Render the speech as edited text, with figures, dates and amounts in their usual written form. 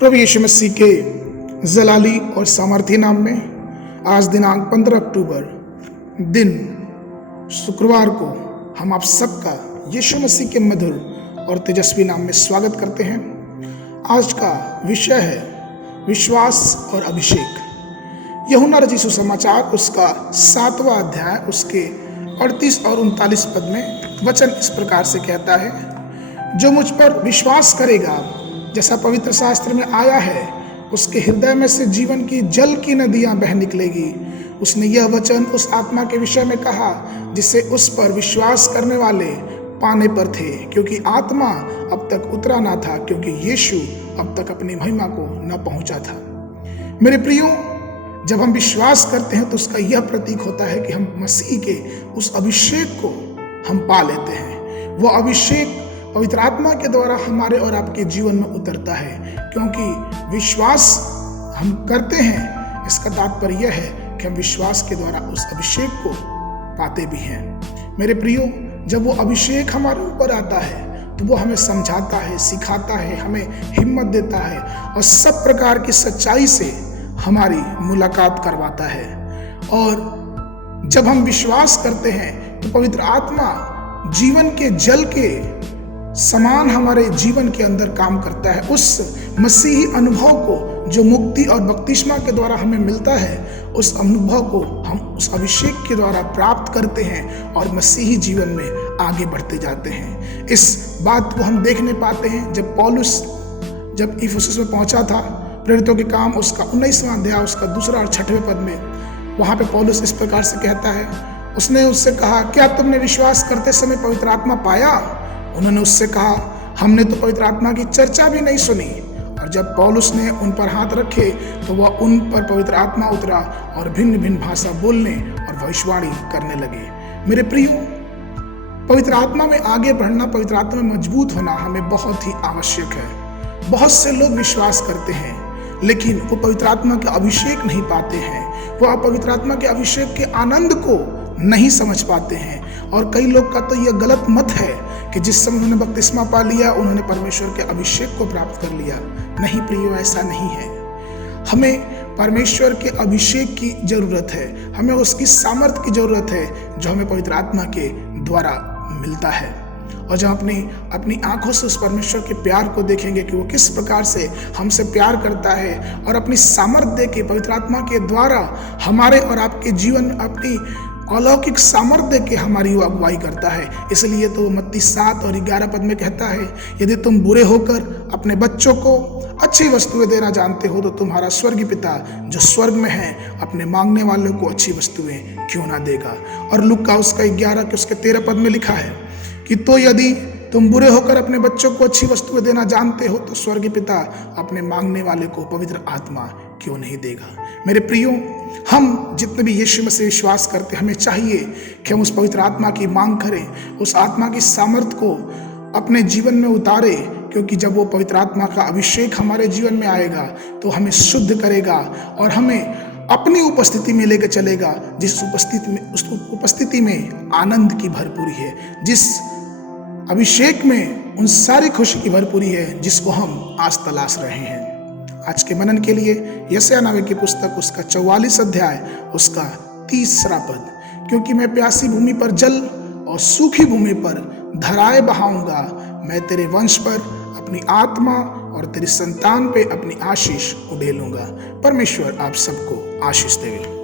प्रभु यीशु मसीह के जलाली और सामर्थी नाम में आज दिनांक 15 अक्टूबर दिन शुक्रवार को हम आप सबका यीशु मसीह के मधुर और तेजस्वी नाम में स्वागत करते हैं। आज का विषय है विश्वास और अभिषेक। यूहन्ना रचित सुसमाचार उसका 7वां अध्याय उसके 38 और 39 पद में वचन इस प्रकार से कहता है, जो मुझ पर विश्वास करेगा, जैसा पवित्र शास्त्र में आया है, उसके हृदय में से जीवन की जल की नदियां बह निकलेगी। उसने यह वचन उस आत्मा के विषय में कहा जिसे उस पर विश्वास करने वाले पाने पर थे, क्योंकि आत्मा अब तक उतरा ना था, क्योंकि यीशु अब तक अपनी महिमा को न पहुंचा था। मेरे प्रियो, जब हम विश्वास करते हैं तो उसका यह प्रतीक होता है कि हम मसीह के उस अभिषेक को हम पा लेते हैं। वो अभिषेक पवित्र आत्मा के द्वारा हमारे और आपके जीवन में उतरता है, क्योंकि विश्वास हम करते हैं, इसका तात्पर्य यह है कि हम विश्वास के द्वारा उस अभिषेक को पाते भी हैं। मेरे प्रियो, जब वो अभिषेक हमारे ऊपर आता है तो वो हमें समझाता है, सिखाता है, हमें हिम्मत देता है और सब प्रकार की सच्चाई से हमारी मुलाकात करवाता है। और जब हम विश्वास करते हैं तो पवित्र आत्मा जीवन के जल के समान हमारे जीवन के अंदर काम करता है। उस मसीही अनुभव को जो मुक्ति और बपतिस्मा के द्वारा हमें मिलता है, उस अनुभव को हम उस अभिषेक के द्वारा प्राप्त करते हैं और मसीही जीवन में आगे बढ़ते जाते हैं। इस बात को हम देखने पाते हैं जब पौलुस जब इफिसुस में पहुंचा था, प्रेरितों के काम उसका 19वां अध्याय उसका 2 और 6वें पद में, वहां पे पौलुस इस प्रकार से कहता है, उसने उससे कहा, क्या तुमने विश्वास करते समय पवित्र आत्मा पाया? उन्होंने उससे कहा, हमने तो पवित्र आत्मा की चर्चा भी नहीं सुनी। और जब पौलुस ने उन पर हाथ रखे तो वह उन पर पवित्र आत्मा उतरा और भिन्न भिन्न भाषा बोलने और भविष्यवाणी करने लगे। मेरे प्रियो, पवित्र आत्मा में आगे बढ़ना, पवित्र आत्मा में मजबूत होना हमें बहुत ही आवश्यक है। बहुत से लोग विश्वास करते हैं लेकिन वो पवित्र आत्मा के अभिषेक नहीं पाते हैं, वो पवित्र आत्मा के अभिषेक के आनंद को नहीं समझ पाते हैं। और कई लोग का तो यह गलत मत है कि जिस समय उन्होंने बपतिस्मा पा लिया उन्होंने परमेश्वर के अभिषेक को प्राप्त कर लिया। नहीं प्रियो, ऐसा नहीं है। हमें परमेश्वर के अभिषेक की जरूरत है, हमें उसकी सामर्थ्य की जरूरत है जो हमें पवित्र आत्मा के द्वारा मिलता है। और जब अपनी आंखों से उस परमेश्वर के प्यार को देखेंगे कि वो किस प्रकार से हमसे प्यार करता है और अपनी सामर्थ्य दे के पवित्र आत्मा के द्वारा हमारे और आपके जीवन में अपनी अलौकिक सामर्थ्य के हमारी वो अगुवाई करता है। इसलिए तो मत्ती 7 और 11 पद में कहता है, यदि तुम बुरे होकर अपने बच्चों को अच्छी वस्तुएं देना जानते हो तो तुम्हारा स्वर्गीय पिता जो स्वर्ग में है अपने मांगने वालों को अच्छी वस्तुएं क्यों ना देगा। और लूका उसका 11 के उसके 13 पद में लिखा है कि तो यदि तुम बुरे होकर अपने बच्चों को अच्छी वस्तुएं देना जानते हो तो स्वर्गीय पिता अपने मांगने वाले को पवित्र आत्मा क्यों नहीं देगा। मेरे प्रियो, हम जितने भी यीशु मसीह विश्वास करते हैं, हमें चाहिए कि हम उस पवित्र आत्मा की मांग करें, उस आत्मा की सामर्थ्य को अपने जीवन में उतारे, क्योंकि जब वो पवित्र आत्मा का अभिषेक हमारे जीवन में आएगा तो हमें शुद्ध करेगा और हमें अपनी उपस्थिति में लेकर चलेगा, जिस उपस्थिति में आनंद की भरपूरी है, जिस अभिषेक में उन सारी खुशी की भरपूरी है जिसको हम आज तलाश रहे हैं। आज के मनन के लिए यशायाह नबी की पुस्तक उसका 44 अध्याय उसका 3 पद, क्योंकि मैं प्यासी भूमि पर जल और सूखी भूमि पर धाराएं बहाऊंगा, मैं तेरे वंश पर अपनी आत्मा और तेरी संतान पे अपनी आशीष उड़ेलूंगा। परमेश्वर आप सबको आशीष देवे।